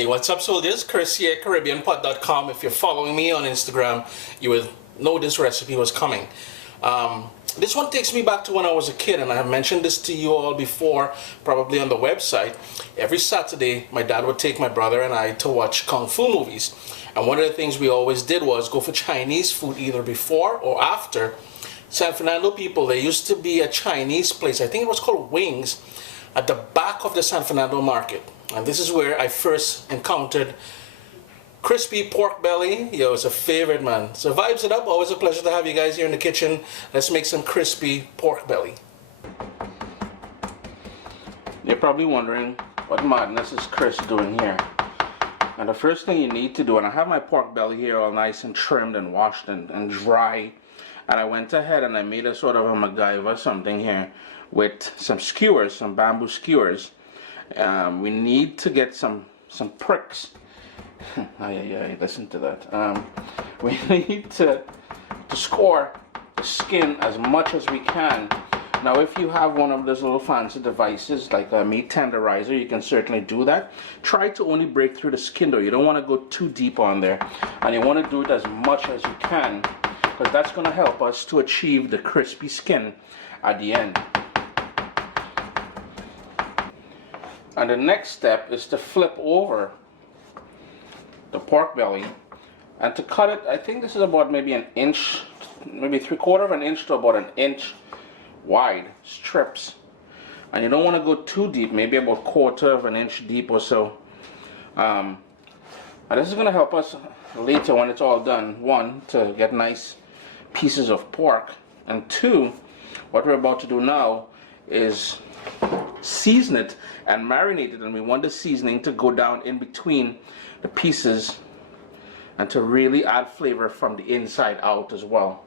Hey, what's up, soldiers? Chris here, caribbeanpot.com. If you're following me on Instagram, you will know this recipe was coming. This one takes me back to when I was a kid, and I have mentioned this to you all before, probably on the website. Every Saturday, my dad would take my brother and I to watch Kung Fu movies. And one of the things we always did was go for Chinese food either before or after. San Fernando people, there used to be a Chinese place, I think it was called Wings, at the back of the San Fernando market. And this is where I first encountered crispy pork belly. Yo, it's a favorite, man. So vibes it up. Always a pleasure to have you guys here in the kitchen. Let's make some crispy pork belly. You're probably wondering what madness is Chris doing here. And the first thing you need to do, and I have my pork belly here all nice and trimmed and washed and dry. And I went ahead and I made a sort of a MacGyver something here with some skewers, some bamboo skewers. We need to get some pricks. Listen to that. We need to score the skin as much as we can. Now, if you have one of those little fancy devices like a meat tenderizer, you can certainly do that. Try to only break through the skin though. You don't want to go too deep on there, and you want to do it as much as you can, because that's going to help us to achieve the crispy skin at the end. And the next step is to flip over the pork belly and to cut it. I think this is about maybe an inch, maybe 3/4 of an inch to about an inch wide strips. And you don't want to go too deep, maybe about 1/4 of an inch deep or so. And this is going to help us later when it's all done. One, to get nice pieces of pork, and two, what we're about to do now is season it and marinate it, and we want the seasoning to go down in between the pieces and to really add flavor from the inside out as well.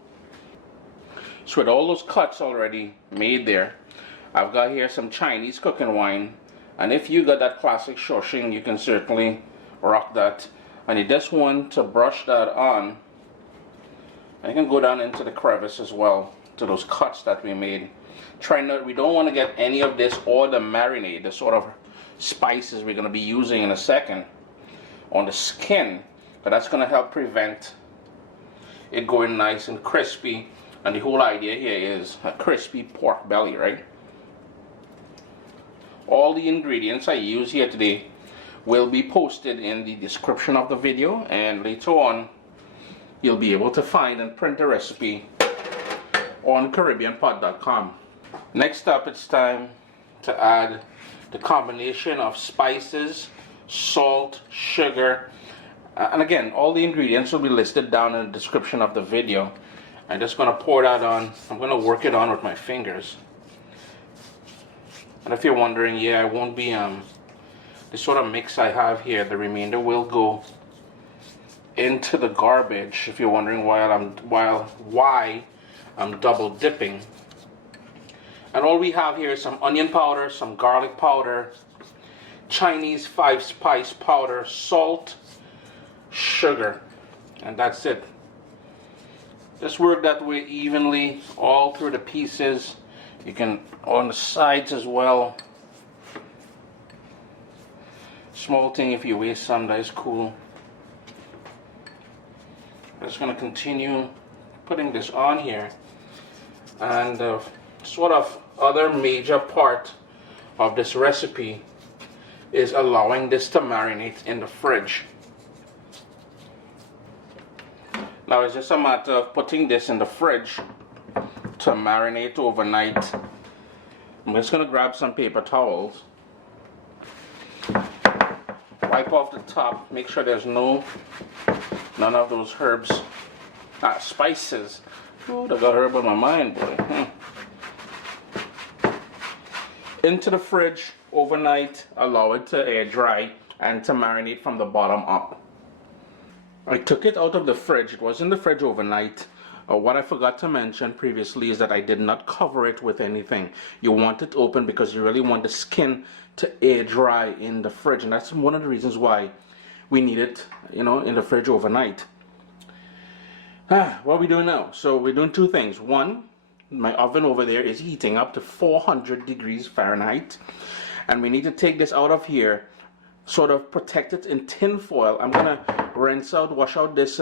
So with all those cuts already made there, I've got here some Chinese cooking wine, and if you got that classic shoshing, you can certainly rock that. I need this one to brush that on, and you can go down into the crevice as well to those cuts that we made. We don't want to get any of this or the marinade, the sort of spices we're going to be using in a second, on the skin, but that's going to help prevent it going nice and crispy. And the whole idea here is a crispy pork belly, right? All the ingredients I use here today will be posted in the description of the video, and later on you'll be able to find and print the recipe on caribbeanpot.com. Next up, it's time to add the combination of spices, salt, sugar, and again, all the ingredients will be listed down in the description of the video. I'm just going to pour that on. I'm going to work it on with my fingers. And if you're wondering, yeah, I won't be the sort of mix I have here, the remainder will go into the garbage. If you're wondering why I'm double dipping. And all we have here is some onion powder, some garlic powder, Chinese 5-spice powder, salt, sugar, and that's it. Just work that way evenly all through the pieces. You can on the sides as well. Small thing, if you waste some, that is cool. I'm just going to continue putting this on here. And sort of other major part of this recipe is allowing this to marinate in the fridge. Now it's just a matter of putting this in the fridge to marinate overnight. I'm just going to grab some paper towels, wipe off the top, make sure there's none of those herbs, spices. Ooh, I got herb on my mind, boy. Into the fridge overnight, allow it to air dry and to marinate from the bottom up. I took it out of the fridge. It was in the fridge overnight. What I forgot to mention previously is that I did not cover it with anything. You want it open because you really want the skin to air dry in the fridge, and that's one of the reasons why we need it, in the fridge overnight. What are we doing now? So we're doing two things. One, my oven over there is heating up to 400 degrees Fahrenheit, and we need to take this out of here sort of protect it in tin foil. I'm gonna wash out this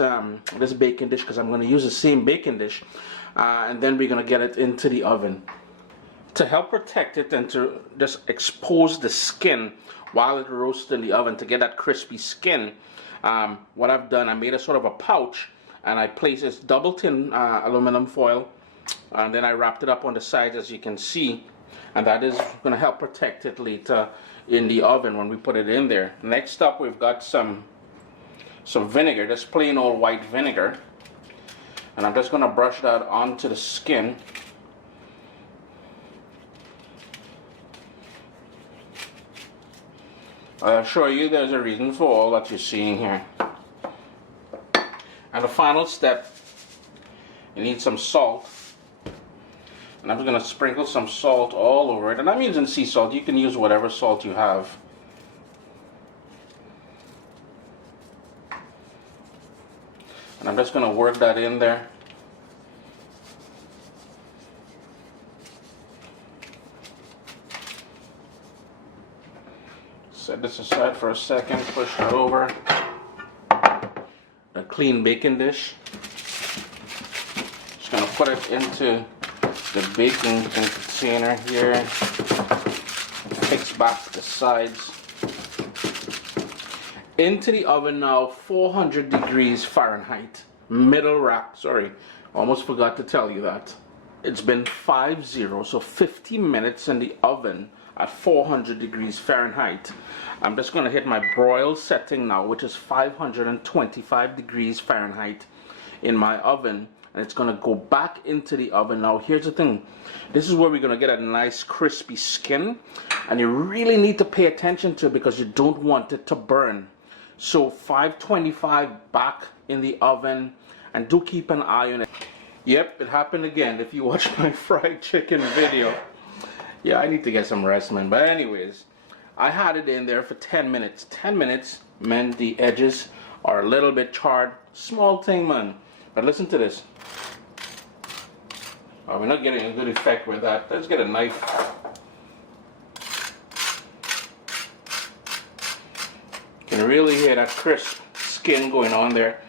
this baking dish because I'm gonna use the same baking dish, and then we're gonna get it into the oven. To help protect it and to just expose the skin while it roasts in the oven to get that crispy skin, what I've done, I made a sort of a pouch and I placed this double tin aluminum foil, and then I wrapped it up on the sides, as you can see, and that is going to help protect it later in the oven when we put it in there. Next up, we've got some vinegar, just plain old white vinegar, and I'm just going to brush that onto the skin. I assure you there's a reason for all that you're seeing here. And the final step, you need some salt. And I'm just going to sprinkle some salt all over it. And I'm using sea salt. You can use whatever salt you have. And I'm just going to work that in there. Set this aside for a second, push that over. A clean baking dish. Just gonna put it into the baking container here. Fix back the sides. Into the oven now, 400 degrees Fahrenheit. Middle rack, sorry, almost forgot to tell you that. It's been 50, so 50 minutes in the oven at 400 degrees Fahrenheit. I'm just going to hit my broil setting now, which is 525 degrees Fahrenheit in my oven, and it's going to go back into the oven. Now here's the thing, this is where we're going to get a nice crispy skin, and you really need to pay attention to it because you don't want it to burn. So 525 back in the oven, and do keep an eye on it. Yep, it happened again. If you watch my fried chicken video, yeah, I need to get some rest, man. But anyways, I had it in there for 10 minutes. 10 minutes meant the edges are a little bit charred. Small thing, man. But listen to this. Oh, we're not getting a good effect with that. Let's get a knife. You can really hear that crisp skin going on there.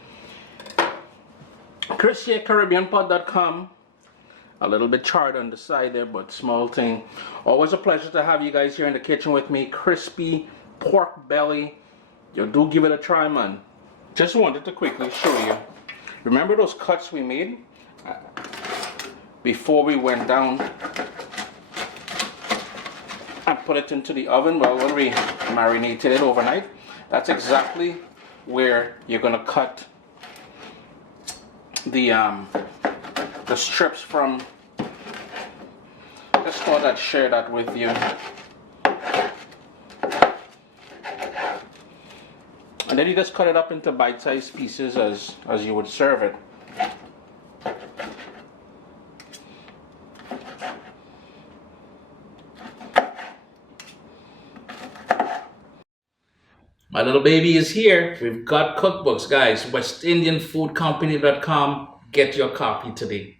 Chris here, caribbeanpot.com. A little bit charred on the side there, but small thing. Always a pleasure to have you guys here in the kitchen with me. Crispy pork belly. You do give it a try, man. Just wanted to quickly show you. Remember those cuts we made before we went down and put it into the oven? Well, when we marinated it overnight, that's exactly where you're gonna cut the strips from. Just thought I'd share that with you. And then you just cut it up into bite-sized pieces as you would serve it. My little baby is here. We've got cookbooks, guys. WestIndianFoodCompany.com. Get your copy today.